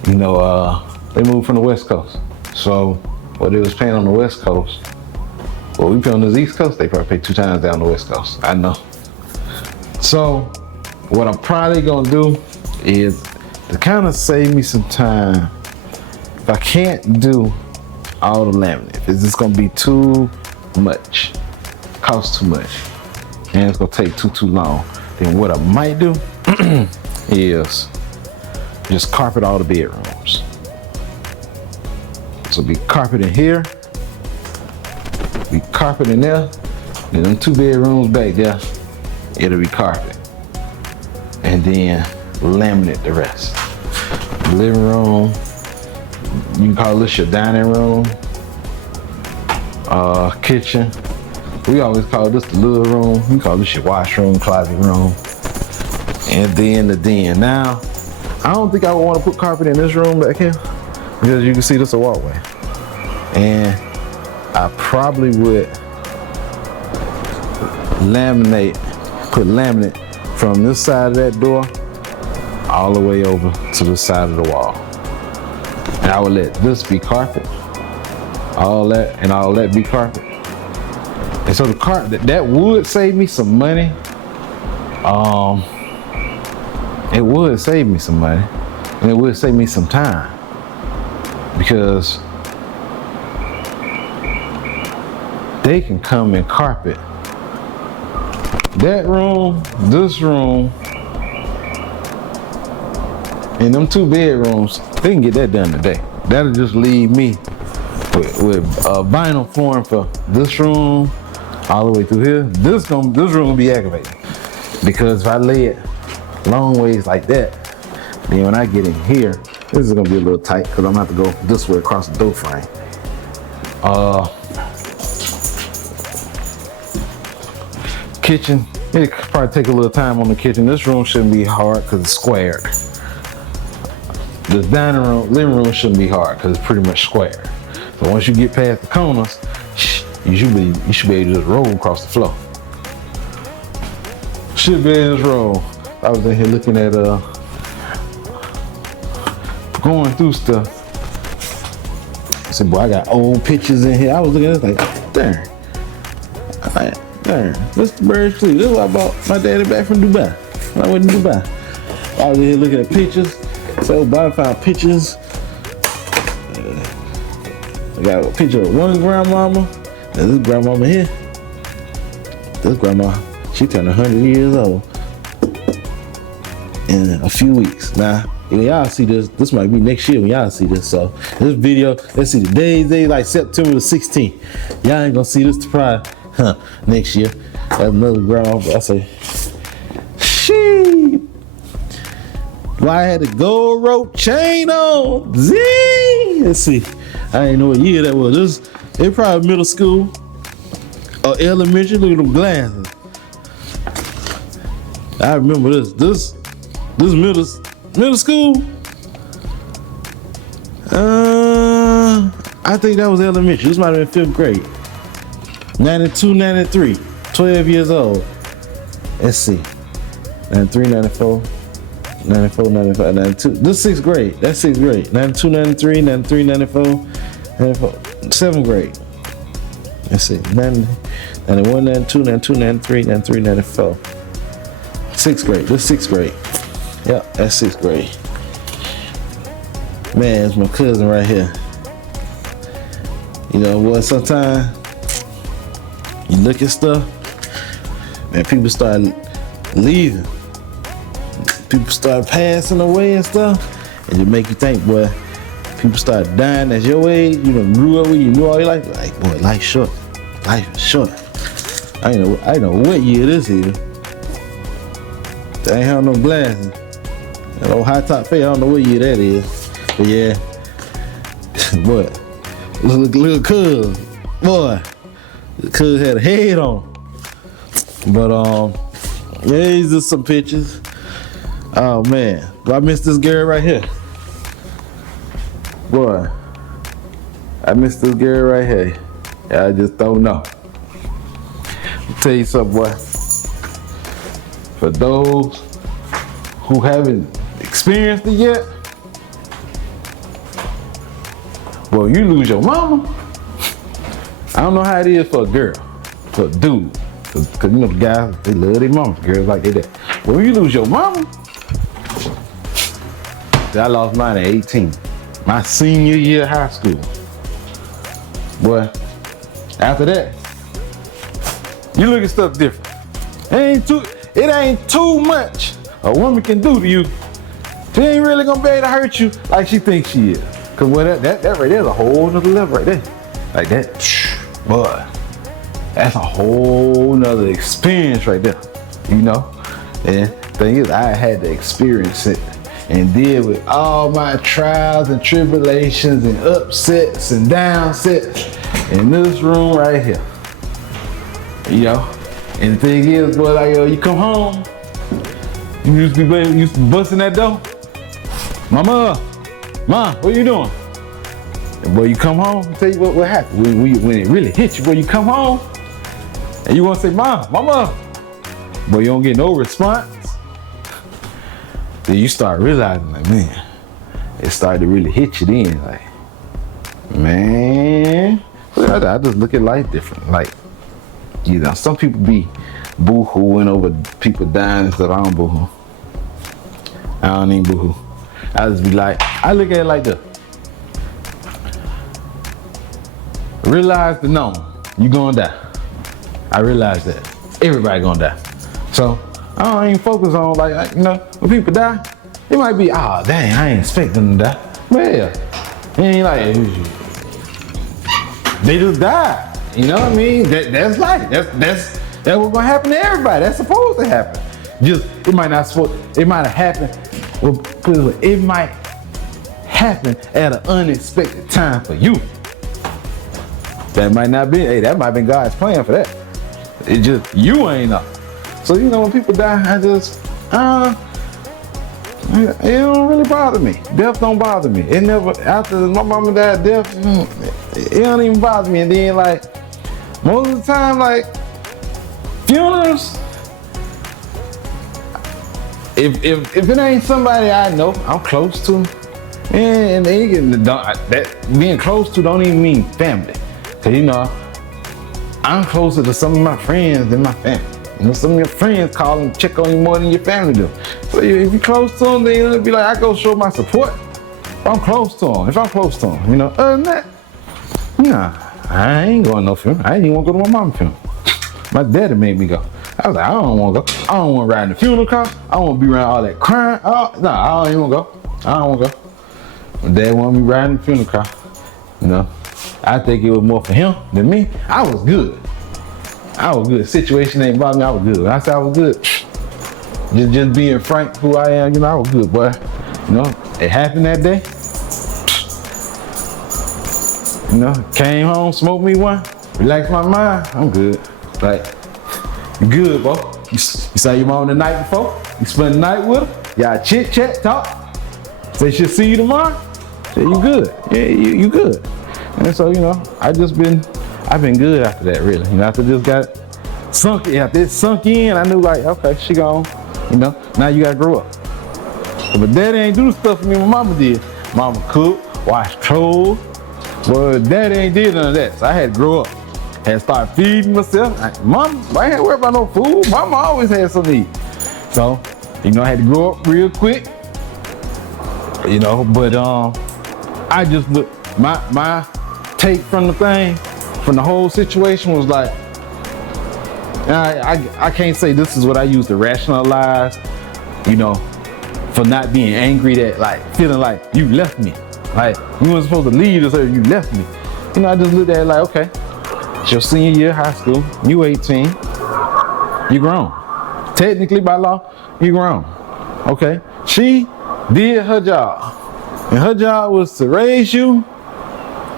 you know, they moved from the West Coast. So what they was paying on the West Coast, what we pay on the East Coast, they probably pay 2 times down the West Coast. I know. So what I'm probably going to do is to kind of save me some time. If I can't do all the laminate, if it's just going to be too much, cost too much, and it's going to take too long, then what I might do is just carpet all the bedrooms. So be carpet in here, be carpet in there, and them 2 bedrooms back there, it'll be carpet. And then laminate the rest. Living room, you can call this your dining room, kitchen. We always call this the little room. You can call this your washroom, closet room, and then the den. Now, I don't think I would want to put carpet in this room back here because you can see this is a walkway. And I probably would put laminate from this side of that door all the way over to the side of the wall. And I would let this be carpet, all that be carpet. And so the carpet, that would save me some money. It would save me some money, and it would save me some time, because they can come and carpet that room, this room, and them 2 bedrooms. They can get that done today. That'll just leave me with vinyl flooring for this room all the way through here. This room will be aggravating, because if I lay it long ways like that, then when I get in here, this is gonna be a little tight because I'm gonna have to go this way across the door frame. Kitchen, it could probably take a little time on the kitchen. This room shouldn't be hard because it's squared. The dining room, living room shouldn't be hard because it's pretty much square. So once you get past the corners, you should be able to just roll across the floor. Should be able to just roll. I was in here looking at going through stuff. I said, boy, I got old pictures in here. I was looking at it like, darn. This the bird sleep. This is what I bought my daddy back from Dubai. When I went to Dubai. I was in here looking at pictures. So I found pictures. I got a picture of one grandmama. And this grandmama here. This grandma, she turned 100 years old in a few weeks. Now, when y'all see this might be next year when y'all see this. So this video, let's see the days like September the 16th. Y'all ain't gonna see this to probably next year. That's another grandma. I say, sheep. Why I had a gold rope chain on? Zing. Let's see. I didn't know what year that was. It probably middle school or elementary. Look at them glasses. I remember this middle school. I think that was elementary. This might have been 5th grade. 92, 93, 12 years old. Let's see. 93, 94, 94, 95, 92. This 6th grade. That's 6th grade. 92, 93, 93, 94, 94. 7th grade. Let's see. 90, 91, 92, 92, 93, 93, 94. 6th grade. This 6th grade. Yep, that's 6th grade. Man, it's my cousin right here. You know what? Sometimes you look at stuff, and people start leaving. People start passing away and stuff, and it make you think, boy, people start dying at your age. You know, grew up with you knew all your life. Like, boy, life's short. Life is short. I know what year this is. I ain't have no glasses. That old high top fade, I don't know what year that is. But yeah, boy, little cuz, boy, the cuz had a head on. But yeah, these are some pictures. Oh man, I miss this girl right here. Boy, I miss this girl right here. I just don't know. I'll tell you something, boy. for those who haven't experienced it yet, well, you lose your mama. I don't know how it is for a girl, for a dude, cause you know the guys, they love their mama, girls like that. But when you lose your mama, I lost mine at 18, my senior year of high school. Boy, after that, you look at stuff different. It ain't too much a woman can do to you. She ain't really gonna be able to hurt you like she thinks she is. Cause well, that right there's a whole nother level right there. Like that, boy, that's a whole nother experience right there, you know? And the thing is, I had to experience it and deal with all my trials and tribulations and upsets and downsets in this room right here. You know? And the thing is, boy, like, you come home, you used to be busting that door. Mama, what are you doing? And boy, you come home, I'll tell you what happened. When it really hits you, boy, you come home and you want to say, Mama. Boy, you don't get no response. Then you start realizing, like, man, it started to really hit you then. Like, man, I just look at life different. Like, you know, some people be boo-hooing over people dying and stuff. I don't boo-hoo. I don't even boo-hoo. I just be like, I look at it like this. Realize the known, you gonna die. I realize that. Everybody gonna die. So, I don't even focus on, like, you know, when people die, it might be, oh, dang, I ain't expect them to die. But yeah, it ain't like, they just died. You know what I mean? That's life. That's what's gonna happen to everybody. That's supposed to happen. Just it might have happened. Well, it might happen at an unexpected time for you. That might not be. Hey, that might have been God's plan for that. It just you ain't know. So you know when people die, I just it don't really bother me. Death don't bother me. It never after my mama died, death it don't even bother me. And then like. Most of the time, like, funerals, if it ain't somebody I know, I'm close to, and that being close to don't even mean family. Cause you know, I'm closer to some of my friends than my family. You know, some of your friends call and check on you more than your family do. So if you're close to them, then it'll be like, I go show my support. If I'm close to them, you know, other than that, nah. I ain't going no funeral. I ain't even want to go to my mom's funeral. My daddy made me go. I was like, I don't want to go. I don't want to ride in the funeral car. I don't want to be around all that crying. I don't even want to go. I don't want to go. My dad wanted me riding the funeral car. You know, I think it was more for him than me. I was good. Situation ain't bothered me. I was good. When I said I was good, just being frank who I am, you know, I was good, boy. You know, it happened that day. You know, came home, smoked me one, relaxed my mind, I'm good. Like, you good, bro. You saw your mom the night before, you spend the night with her, y'all chit chat, talk. Say she'll see you tomorrow, say you good. Yeah, you good. And so, you know, I've been good after that, really. You know, after this got sunk in, I knew like, okay, she gone, you know, now you gotta grow up. But daddy ain't do the stuff for me my mama did. Mama cooked, washed clothes. Well, daddy ain't did none of that, so I had to grow up. Had to start feeding myself. Mom, I ain't had to worry about no food. Mama always had something to eat. So, you know, I had to grow up real quick. You know, but I just look, my take from the thing, from the whole situation was like, I can't say this is what I use to rationalize, you know, for not being angry that, like, feeling like you left me. Like, you weren't supposed to leave us, or you left me. You know, I just looked at it like, okay, it's your senior year of high school, you 18, you grown. Technically, by law, you grown. Okay, she did her job. And her job was to raise you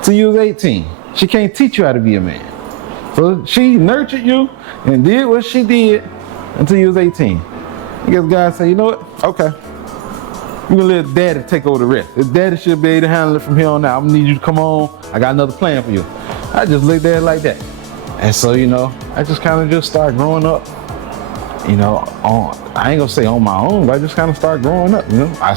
till you was 18. She can't teach you how to be a man. So she nurtured you and did what she did until you was 18. I guess God said, you know what? Okay. We're gonna let daddy take over the rest. If daddy should be able to handle it from here on out, I'm gonna need you to come on. I got another plan for you. I just looked at it like that. And so, you know, I just kind of just started growing up you know, I ain't gonna say on my own, but I just kind of started growing up, you know. I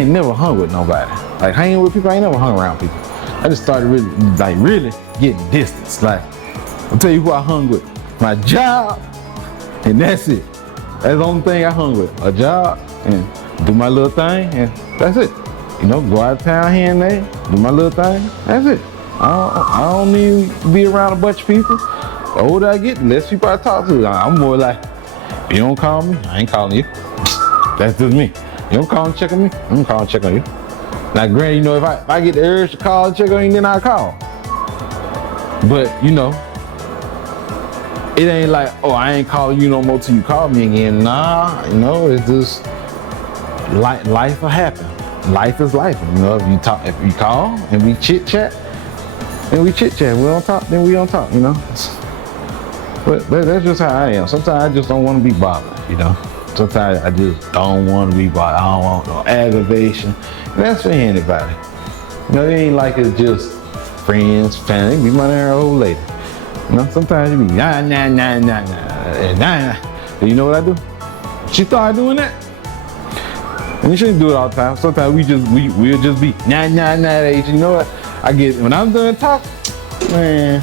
ain't never hung with nobody. Like hanging with people, I ain't never hung around people. I just started really getting distance. Like, I'll tell you who I hung with. My job, and that's it. That's the only thing I hung with. A job, and do my little thing, and that's it. You know, go out of town here and there, do my little thing, that's it. I don't need to be around a bunch of people. The older I get, the less people I talk to. I'm more like, if you don't call me, I ain't calling you. That's just me. You don't call and check on me, I'm gonna call and check on you. Now granted, you know, if I get the urge to call and check on you, then I call. But you know, it ain't like, oh, I ain't calling you no more till you call me again. Nah, you know, it's just life will happen. Life is life. You know, if you call and we chit chat, then we chit chat. We don't talk, then we don't talk. You know, but that's just how I am. Sometimes I just don't want to be bothered. You know, sometimes I just don't want to be bothered. I don't want no aggravation. And that's for anybody. You know, it ain't like it's just friends, family. It be my damn old lady. You know, sometimes you be nah. And you know what I do? She started doing that. And you shouldn't do it all the time. Sometimes we'll just be nah. You know what? When I'm done talking, man,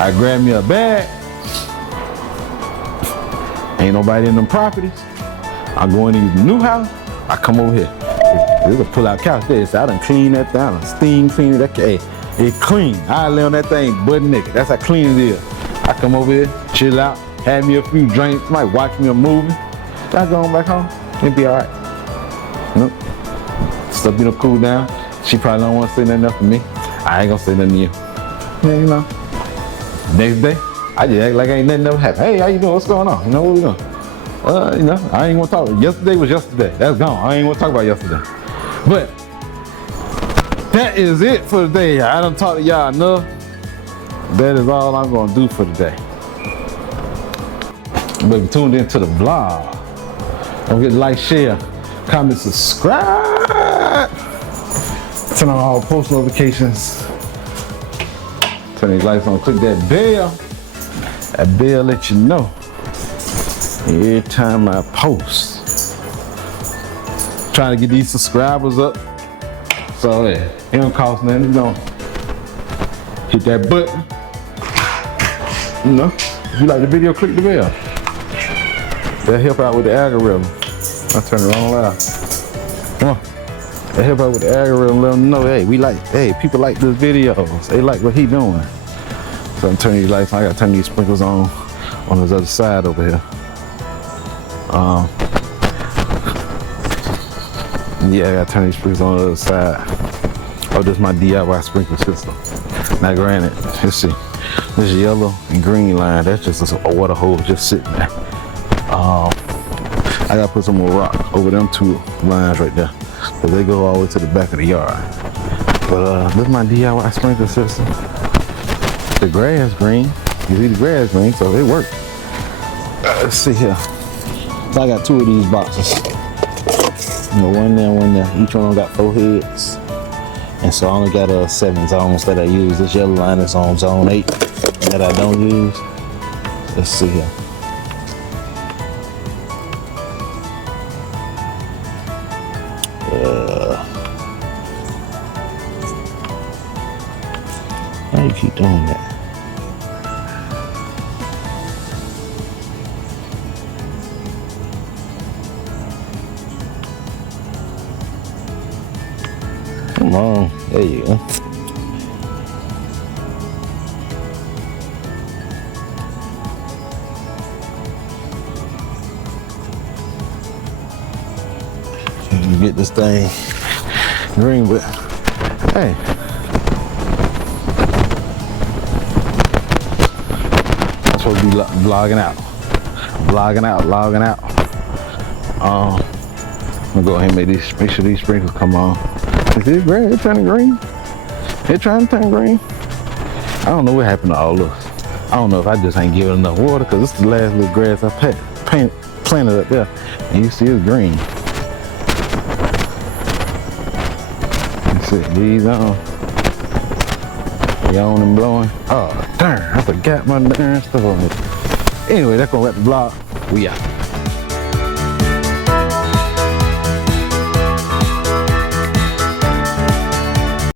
I grab me a bag. Ain't nobody in them properties. I go into the new house. I come over here. There's a pull-out couch there. So I done clean that thing. I done steam clean it. Hey, it's clean. I lay on that thing butt naked. That's how clean it is. I come over here, chill out, have me a few drinks, might watch me a movie. I go on back home. It'll be all right. Nope. Stuff, you know, cool down. She probably don't want to say nothing else to me. I ain't gonna say nothing to you. Yeah, you know. Next day, I just act like ain't nothing ever happened. Hey, how you doing? What's going on? You know, what we doing? You know, I ain't gonna talk. Yesterday was yesterday. That's gone. I ain't gonna talk about yesterday. But that is it for today. I done talked to y'all enough. That is all I'm gonna do for today. But if you tuned into the vlog, don't forget to like, share, comment, subscribe. Turn on all post notifications. Turn these lights on, click that bell. That bell let you know every time I post. Trying to get these subscribers up. So yeah, it don't cost nothing. You know, hit that button. You know, if you like the video, click the bell. That help out with the algorithm. I turn it on loud. Come on. That help out with the algorithm. Let them know, hey, people like this videos. They like what he doing. So I'm turning these lights on. I gotta turn these sprinkles on this other side over here. Yeah, I gotta turn these sprinkles on the other side. Oh, this is my DIY sprinkler system. Now granted, let's see. This yellow and green line, that's just a water hose just sitting there. I gotta put some more rock over them two lines right there, because they go all the way to the back of the yard. But this is my DIY sprinkler system. The grass green, you see the grass green, so it works. Let's see here. So I got two of these boxes. You know, one there. Each one got 4 heads. And so I only got 7 zones that I use. This yellow line is on zone 8 that I don't use. Let's see here. How do you keep doing that? Come on, there you go. You get this thing green, but hey. I'm supposed to be vlogging out. Logging out. I'm gonna go ahead and make sure these sprinkles come on. Is this grass? It's turning green. It's trying to turn green. I don't know what happened to all this. I don't know if I just ain't giving enough water, because this is the last little grass I planted up there. And you see it's green. Let's see, these on. They on and blowing. Oh, darn, I forgot my darn stuff on it. Anyway, that's gonna wrap the vlog. We out.